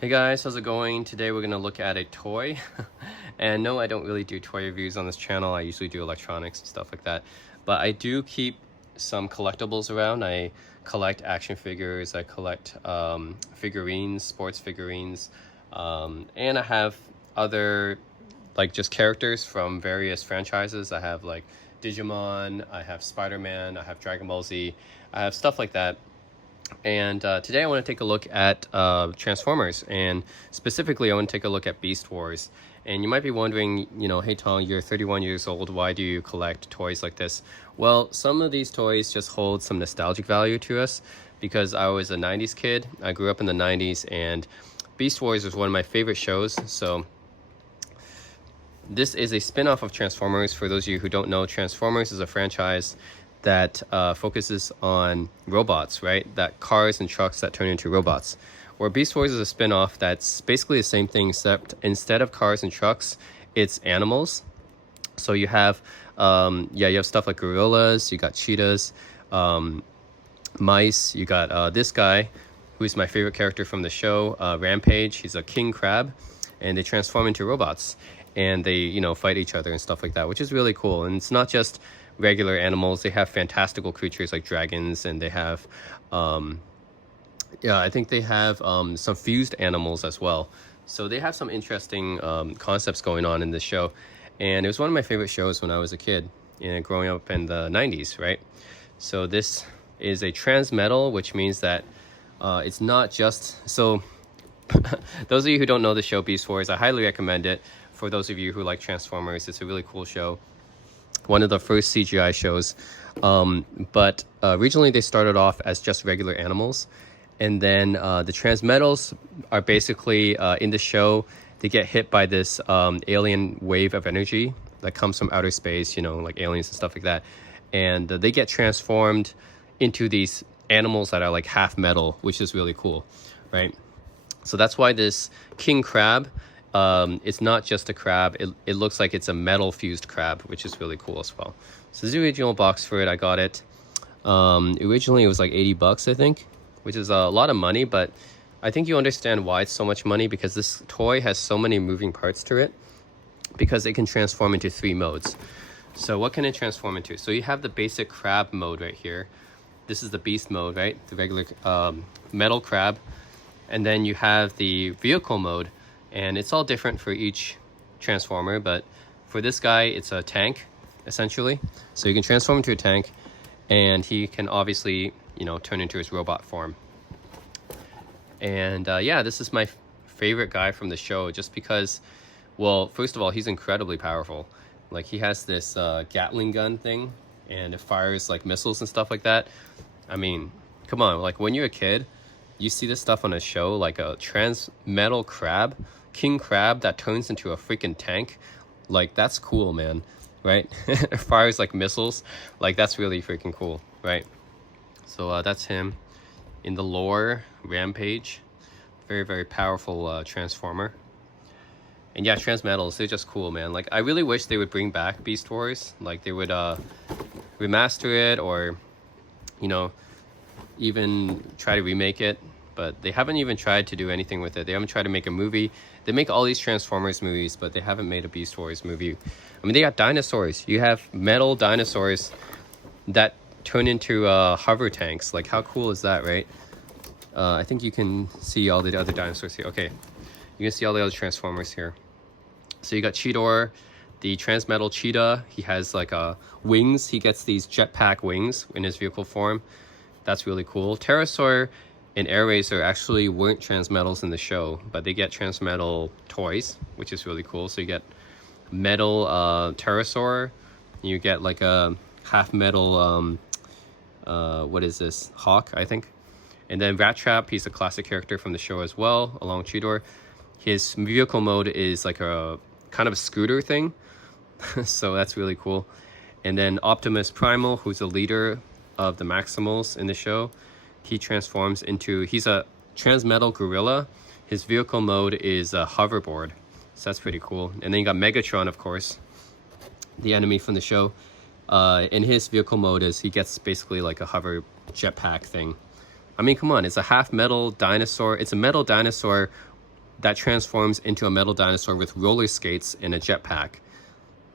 Hey guys, how's it going? Today we're going to look at a toy. And no, I don't really do toy reviews on this channel. I usually do electronics and stuff like that. But I do keep some collectibles around. I collect action figures, I collect figurines, sports figurines, and I have other like just characters from various franchises. I have like Digimon, I have Spider-Man, I have Dragon Ball Z, I have stuff like that. And today I want to take a look at Transformers, and specifically I want to take a look at Beast Wars. And you might be wondering, hey Tom, you're 31 years old, why do you collect toys like this? Well, some of these toys just hold some nostalgic value to us because I was a 90s kid. I grew up in the 90s, and Beast Wars was one of my favorite shows. So this is a spin-off of Transformers. For those of you who don't know, Transformers is a franchise that focuses on robots, right? That cars and trucks that turn into robots. Where Beast Wars is a spin-off that's basically the same thing, except instead of cars and trucks, it's animals. So you have, you have stuff like gorillas, you got cheetahs, mice, you got this guy, who's my favorite character from the show, Rampage. He's a king crab, and they transform into robots. And they, fight each other and stuff like that, which is really cool. And it's not just regular animals. They have fantastical creatures like dragons, and they have I think they have some fused animals as well. So they have some interesting concepts going on in this show, and it was one of my favorite shows when I was a kid, growing up in the 90s, right? So this is a transmetal, which means that it's not just so those of you who don't know the show Beast Wars, I highly recommend it. For those of you who like Transformers, it's a really cool show. One of the first CGI shows, but originally they started off as just regular animals, and then the Transmetals are basically in the show. They get hit by this alien wave of energy that comes from outer space, like aliens and stuff like that, and they get transformed into these animals that are like half metal, which is really cool, right? So that's why this king crab, it's not just a crab. It looks like it's a metal fused crab, which is really cool as well. So this is the original box for it. I got it. Originally it was like 80 bucks, I think, which is a lot of money, but I think you understand why it's so much money, because this toy has so many moving parts to it, because it can transform into 3 modes. So what can it transform into? So you have the basic crab mode right here. This is the beast mode, right? The regular metal crab. And then you have the vehicle mode, and it's all different for each transformer, but for this guy it's a tank essentially. So you can transform into a tank, and he can obviously turn into his robot form. And yeah, this is my favorite guy from the show, just because, well, first of all, he's incredibly powerful. Like, he has this Gatling gun thing, and it fires like missiles and stuff like that. I mean, come on, like when you're a kid, you see this stuff on a show, like a transmetal crab, king crab that turns into a freaking tank. Like, that's cool, man, right? It fires like missiles. Like, that's really freaking cool, right? So that's him in the lore. Rampage, very, very powerful transformer. And yeah, transmetals, they're just cool, man. Like, I really wish they would bring back Beast Wars. Like, they would remaster it, or even try to remake it, but they haven't even tried to do anything with it. They haven't tried to make a movie. They make all these Transformers movies, but they haven't made a Beast Wars movie. I mean, they got dinosaurs. You have metal dinosaurs that turn into hover tanks. Like, how cool is that, right? I think you can see all the other dinosaurs here. Okay, you can see all the other Transformers here. So you got Cheetor, the transmetal cheetah. He has like wings. He gets these jetpack wings in his vehicle form. That's really cool. Pterosaur and Air Racer actually weren't transmetals in the show, but they get transmetal toys, which is really cool. So you get metal Pterosaur, you get like a half metal what is this, Hawk, I think. And then Rat Trap, he's a classic character from the show as well, along with Cheetor. His vehicle mode is like a kind of a scooter thing. So that's really cool. And then Optimus Primal, who's the leader of the Maximals in the show, he transforms into, he's a transmetal gorilla. His vehicle mode is a hoverboard, so that's pretty cool. And then you got Megatron, of course, the enemy from the show. In his vehicle mode is he gets basically like a hover jetpack thing. I mean, come on, it's a half metal dinosaur. It's a metal dinosaur that transforms into a metal dinosaur with roller skates and a jetpack.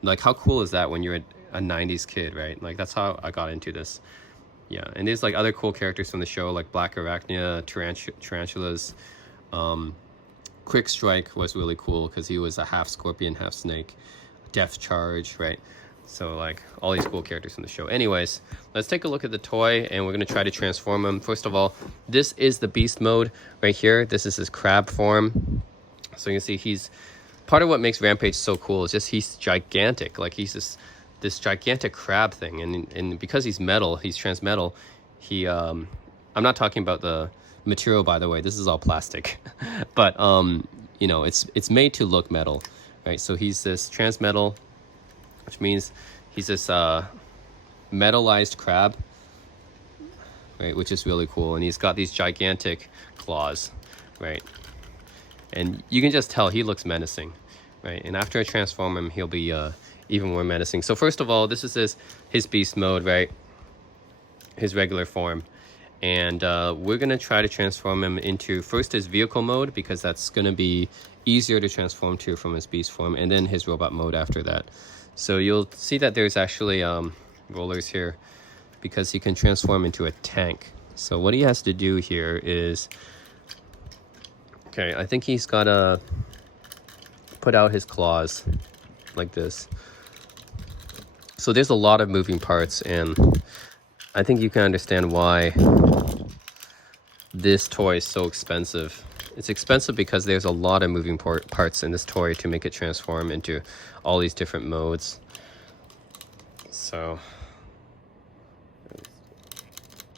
Like, how cool is that when you're a 90s kid, right? Like, that's how I got into this. Yeah, and there's like other cool characters from the show, like Black Arachnia, Tarantulas. Quick Strike was really cool because he was a half scorpion, half snake. Death Charge, right? So like all these cool characters from the show. Anyways, let's take a look at the toy, and we're going to try to transform him. First of all, this is the beast mode right here. This is his crab form. So you can see he's part of what makes Rampage so cool is just he's gigantic. Like he's this gigantic crab thing, and because he's metal, he's transmetal. I'm not talking about the material, by the way. This is all plastic. But you know, it's made to look metal, right? So he's this transmetal, which means he's this metallized crab, right? Which is really cool. And he's got these gigantic claws, right? And you can just tell he looks menacing, right? And after I transform him, he'll be even more menacing. So first of all, this is his beast mode, right? His regular form. And we're going to try to transform him into first his vehicle mode, because that's going to be easier to transform to from his beast form, and then his robot mode after that. So you'll see that there's actually rollers here, because he can transform into a tank. So what he has to do here is, okay, I think he's got to put out his claws like this. So there's a lot of moving parts, and I think you can understand why this toy is so expensive. It's expensive because there's a lot of moving parts in this toy to make it transform into all these different modes. So,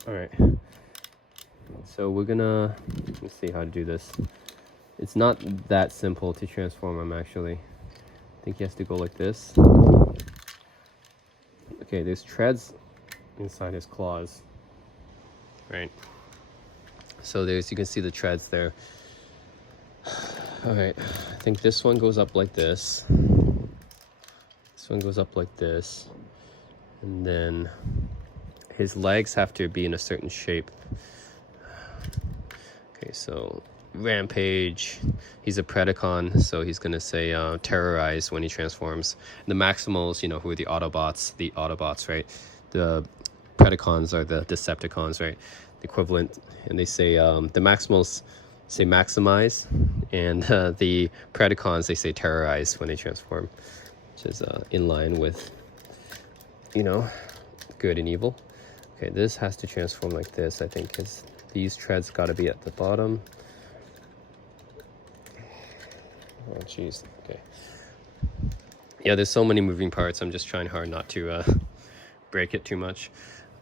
all right. So we're gonna, let's see how to do this. It's not that simple to transform him, actually. I think he has to go like this. Okay, there's treads inside his claws, right? So there's, you can see the treads there. All right, I think this one goes up like this. This one goes up like this. And then his legs have to be in a certain shape. Okay, so Rampage, he's a Predacon, so he's gonna say terrorize when he transforms. The Maximals, you know, who are the Autobots, right? The Predacons are the Decepticons, right? The equivalent, and they say the Maximals say maximize, and the Predacons, they say terrorize when they transform, which is in line with, you know, good and evil. Okay, this has to transform like this, I think, because these treads got to be at the bottom. Oh, jeez. Okay. Yeah, there's so many moving parts. I'm just trying hard not to break it too much.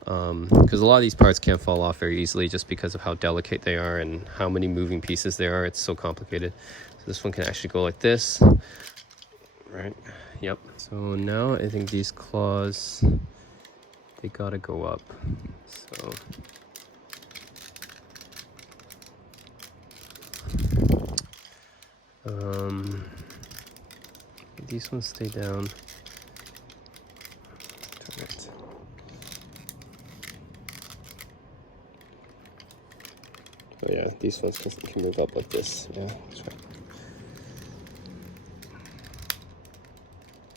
Because a lot of these parts can't fall off very easily just because of how delicate they are and how many moving pieces there are. It's so complicated. So this one can actually go like this. Right. Yep. So now I think these claws, they gotta go up. So these ones stay down. Right. Oh yeah, these ones can move up like this. Yeah, that's right.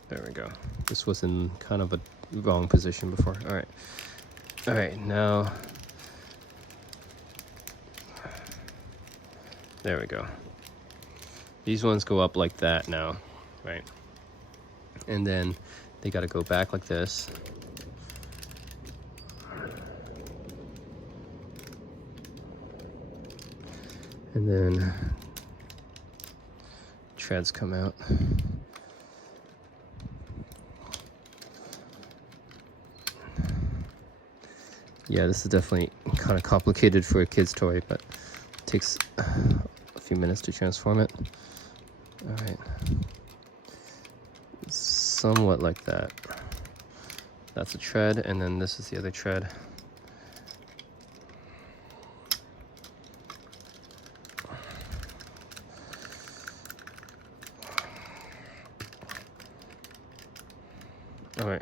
There we go. This was in kind of a wrong position before. All right. All right, now. There we go. These ones go up like that now, right? And then they got to go back like this. And then treads come out. Yeah, this is definitely kind of complicated for a kid's toy, but it takes a few minutes to transform it. All right. Somewhat like that. That's a tread, and then this is the other tread. All right.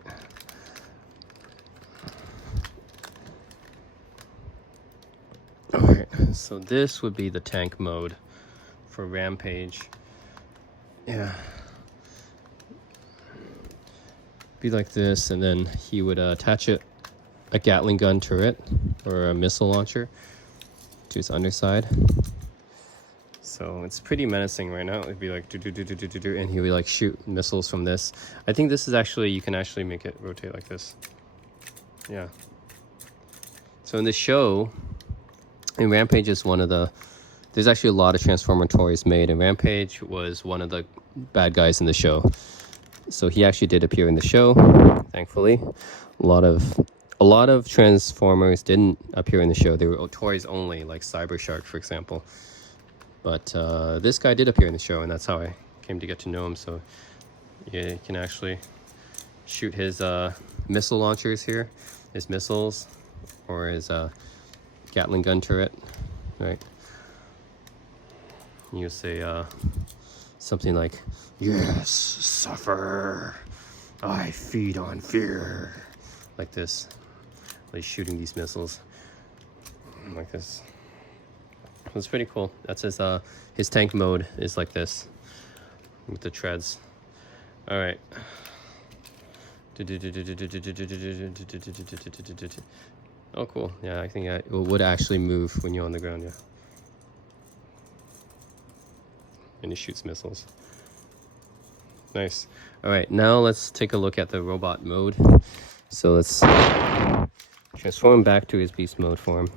All right, so this would be the tank mode for Rampage. Yeah. Be like this, and then he would attach a Gatling gun turret or a missile launcher to his underside. So it's pretty menacing right now. It'd be like do do do do do do do, and he would like shoot missiles from this. I think this is actually, you can actually make it rotate like this. Yeah. So in the show, and Rampage is one of the, there's actually a lot of Transformer toys made, and Rampage was one of the bad guys in the show. So he actually did appear in the show, thankfully. A lot of Transformers didn't appear in the show. They were toys only, like Cyber Shark, for example. But this guy did appear in the show, and that's how I came to get to know him. So yeah, you can actually shoot his missile launchers here, his missiles, or his Gatling gun turret, right? You say something like, "Yes, suffer. I feed on fear," like this. Like shooting these missiles like this. It's pretty cool. That's his tank mode is like this with the treads. All right. Oh, cool. Yeah, I think it would actually move when you're on the ground. Yeah. And he shoots missiles. Nice. All right, now let's take a look at the robot mode. So let's transform him back to his beast mode form.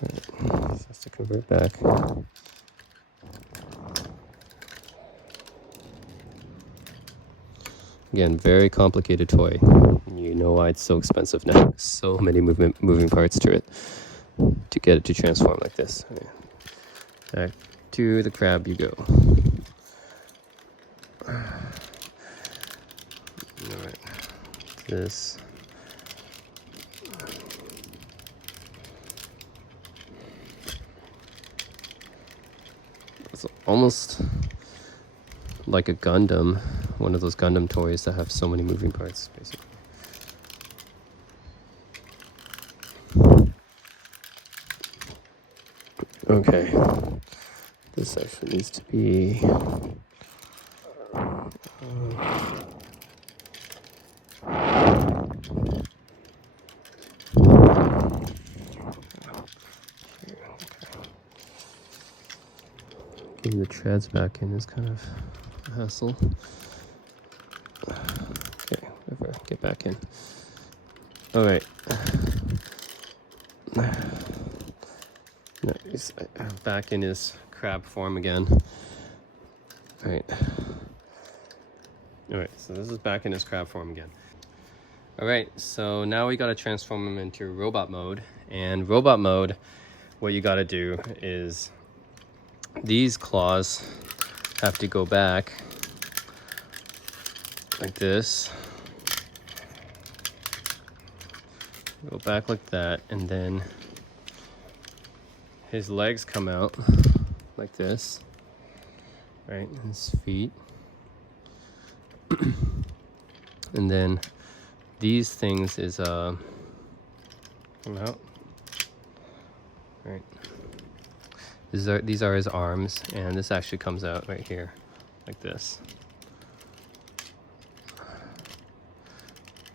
So has to convert back. Again, very complicated toy. You know why it's so expensive now. So many moving parts to it to get it to transform like this. Back to the crab you go. Alright. This. It's almost like a Gundam, one of those Gundam toys that have so many moving parts, basically. Okay, this actually needs to be getting the treads back in is kind of a hassle. Okay, whatever, get back in. All right. No, he's back in his crab form again. All right. All right, so this is back in his crab form again. All right, so now we gotta transform him into robot mode. And robot mode, what you gotta do is these claws have to go back like this. Go back like that, and then his legs come out like this, right? His feet. And then these things is come out, right? These are his arms, and this actually comes out right here, like this.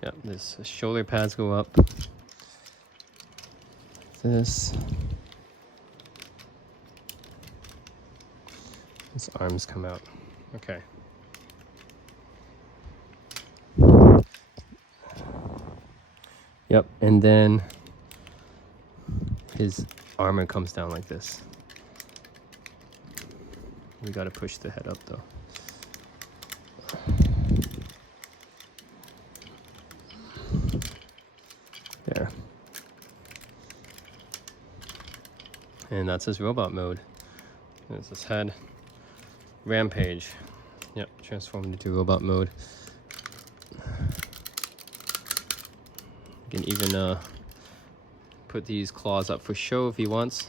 Yep, this shoulder pads go up. This. His arms come out. Okay. Yep, and then his armor comes down like this. We gotta push the head up though. There. And that's his robot mode. There's his head. Rampage. Yep, transformed into robot mode. You can even put these claws up for show if he wants.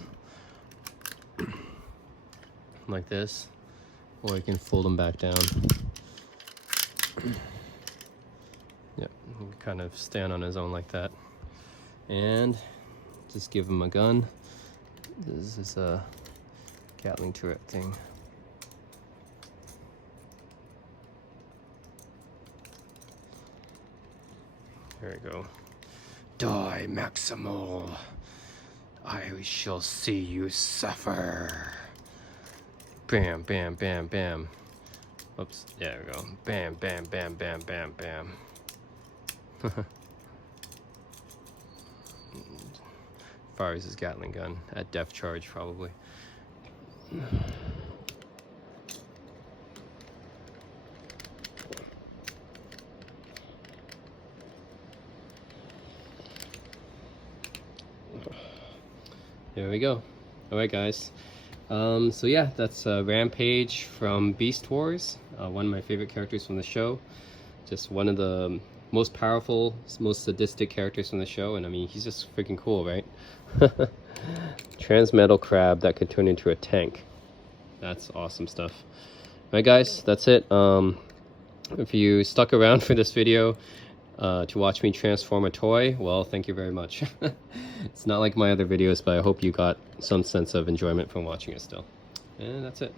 Like this. Or you can fold them back down. Yep, kind of stand on his own like that. And just give him a gun. This is a Gatling turret thing. There we go. Die, Maximal. I shall see you suffer. Bam, bam, bam, bam. Oops, there we go. Bam, bam, bam, bam, bam, bam. Fires his Gatling gun at depth charge, probably. There we go. All right, guys. So yeah, that's Rampage from Beast Wars. One of my favorite characters from the show. Just one of the most powerful, most sadistic characters from the show. And I mean, he's just freaking cool, right? Transmetal crab that could turn into a tank. That's awesome stuff. All right, guys, that's it. If you stuck around for this video to watch me transform a toy, well, thank you very much. It's not like my other videos, but I hope you got some sense of enjoyment from watching it still. And that's it.